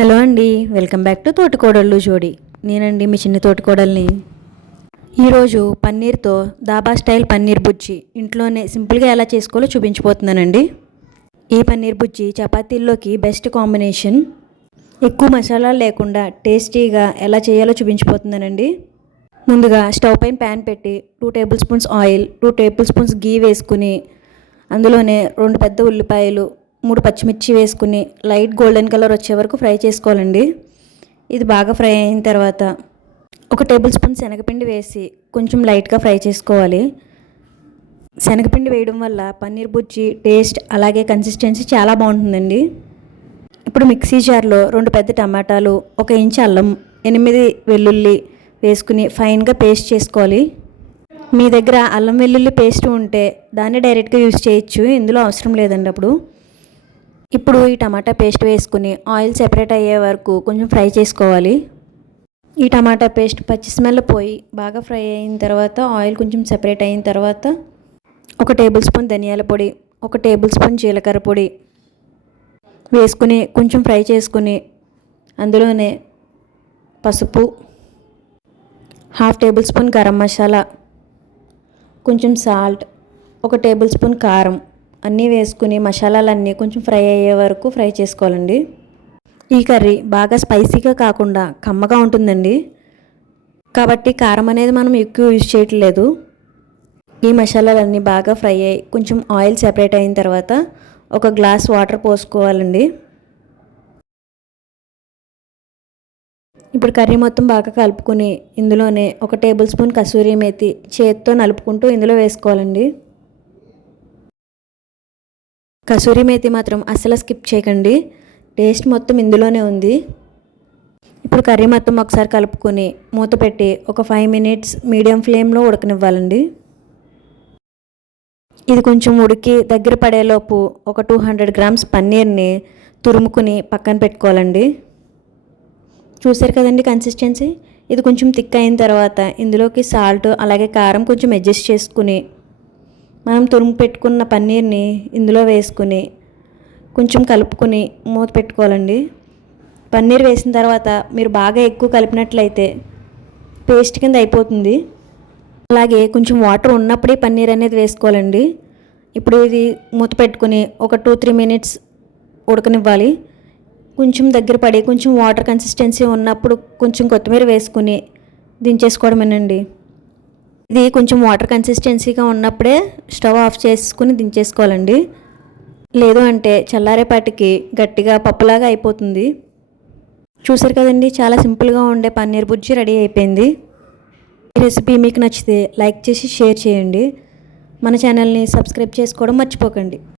Hello అండి, welcome back to తోటికోడళ్ళు జోడి. నేనండి మీ చిన్న తోటికోడల్ని. ఈరోజు పన్నీర్తో దాబా స్టైల్ పన్నీర్ బుజ్జి ఇంట్లోనే సింపుల్గా ఎలా చేసుకోవాలో చూపించిపోతున్నానండి. ఈ పన్నీర్ బుజ్జి చపాతీల్లోకి బెస్ట్ కాంబినేషన్. ఎక్కువ మసాలాలు లేకుండా టేస్టీగా ఎలా చేయాలో చూపించిపోతున్నానండి. ముందుగా స్టవ్ పైన ప్యాన్ పెట్టి 2 tablespoons oil, 2 tablespoons గీ వేసుకుని అందులోనే 2 పెద్ద ఉల్లిపాయలు, 3 పచ్చిమిర్చి వేసుకుని లైట్ గోల్డెన్ కలర్ వచ్చే వరకు ఫ్రై చేసుకోవాలండి. ఇది బాగా ఫ్రై అయిన తర్వాత 1 టేబుల్ స్పూన్ శనగపిండి వేసి కొంచెం లైట్గా ఫ్రై చేసుకోవాలి. శనగపిండి వేయడం వల్ల పన్నీర్ బుజ్జి టేస్ట్ అలాగే కన్సిస్టెన్సీ చాలా బాగుంటుందండి. ఇప్పుడు మిక్సీ జార్లో 2 పెద్ద టమాటాలు, 1 ఇంచు అల్లం, 8 వెల్లుల్లి వేసుకుని ఫైన్గా పేస్ట్ చేసుకోవాలి. మీ దగ్గర అల్లం వెల్లుల్లి పేస్ట్ ఉంటే దాన్ని డైరెక్ట్గా యూజ్ చేయొచ్చు, ఇందులో అవసరం లేదండి. ఇప్పుడు ఈ టమాటా పేస్ట్ వేసుకుని ఆయిల్ సెపరేట్ అయ్యే వరకు కొంచెం ఫ్రై చేసుకోవాలి. ఈ టమాటా పేస్ట్ పచ్చి స్మెల్ పోయి బాగా ఫ్రై అయిన తర్వాత ఆయిల్ కొంచెం సెపరేట్ అయిన తర్వాత 1 టేబుల్ స్పూన్ ధనియాల పొడి, 1 టేబుల్ స్పూన్ జీలకర్ర పొడి వేసుకుని కొంచెం ఫ్రై చేసుకుని అందులోనే పసుపు, 1/2 టేబుల్ స్పూన్ గరం మసాలా, కొంచెం సాల్ట్, 1 టేబుల్ స్పూన్ కారం అన్నీ వేసుకుని మసాలాలన్నీ కొంచెం ఫ్రై అయ్యే వరకు ఫ్రై చేసుకోవాలండి. ఈ కర్రీ బాగా స్పైసీగా కాకుండా కమ్మగా ఉంటుందండి, కాబట్టి కారం అనేది మనం ఎక్కువ యూజ్ చేయట్లేదు. ఈ మసాలాలన్నీ బాగా ఫ్రై అయ్యి కొంచెం ఆయిల్ సెపరేట్ అయిన తర్వాత 1 గ్లాస్ వాటర్ పోసుకోవాలండి. ఇప్పుడు కర్రీ మొత్తం బాగా కలుపుకొని ఇందులోనే 1 టేబుల్ స్పూన్ కసూరి మేతి చేతితో నలుపుకుంటూ ఇందులో వేసుకోవాలండి. కసూరి మేతి మాత్రం అస్సలు స్కిప్ చేయకండి, టేస్ట్ మొత్తం ఇందులోనే ఉంది. ఇప్పుడు కర్రీ మొత్తం ఒకసారి కలుపుకొని మూత పెట్టి ఒక 5 మినిట్స్ మీడియం ఫ్లేమ్లో ఉడకనివ్వాలండి. ఇది కొంచెం ఉడికి దగ్గర పడేలోపు ఒక 200 గ్రామ్స్ పన్నీర్ని తురుముకుని పక్కన పెట్టుకోవాలండి. చూసారు కదండి కన్సిస్టెన్సీ. ఇది కొంచెం థిక్ అయిన తర్వాత ఇందులోకి సాల్ట్ అలాగే కారం కొంచెం అడ్జస్ట్ చేసుకుని మనం తురుము పెట్టుకున్న పన్నీర్ని ఇందులో వేసుకుని కొంచెం కలుపుకొని మూత పెట్టుకోవాలండి. పన్నీర్ వేసిన తర్వాత మీరు బాగా ఎక్కువ కలిపినట్లయితే పేస్ట్ కింద అయిపోతుంది. అలాగే కొంచెం వాటర్ ఉన్నప్పుడే పన్నీర్ అనేది వేసుకోవాలండి. ఇప్పుడు ఇది మూత పెట్టుకుని ఒక 2-3 మినిట్స్ ఉడకనివ్వాలి. కొంచెం దగ్గర పడి కొంచెం వాటర్ కన్సిస్టెన్సీ ఉన్నప్పుడు కొంచెం కొత్తిమీర వేసుకుని దించేసుకోవడమేనండి. ఇది కొంచెం వాటర్ కన్సిస్టెన్సీగా ఉన్నప్పుడే స్టవ్ ఆఫ్ చేసుకుని దించేసుకోవాలండి, లేదు అంటే చల్లారేపాటికి గట్టిగా పప్పులాగా అయిపోతుంది. చూసారు కదండి, చాలా సింపుల్గా ఉండే పన్నీర్ బుజ్జి రెడీ అయిపోయింది. ఈ రెసిపీ మీకు నచ్చితే లైక్ చేసి షేర్ చేయండి. మన ఛానల్ని సబ్స్క్రైబ్ చేసుకోవడం మర్చిపోకండి.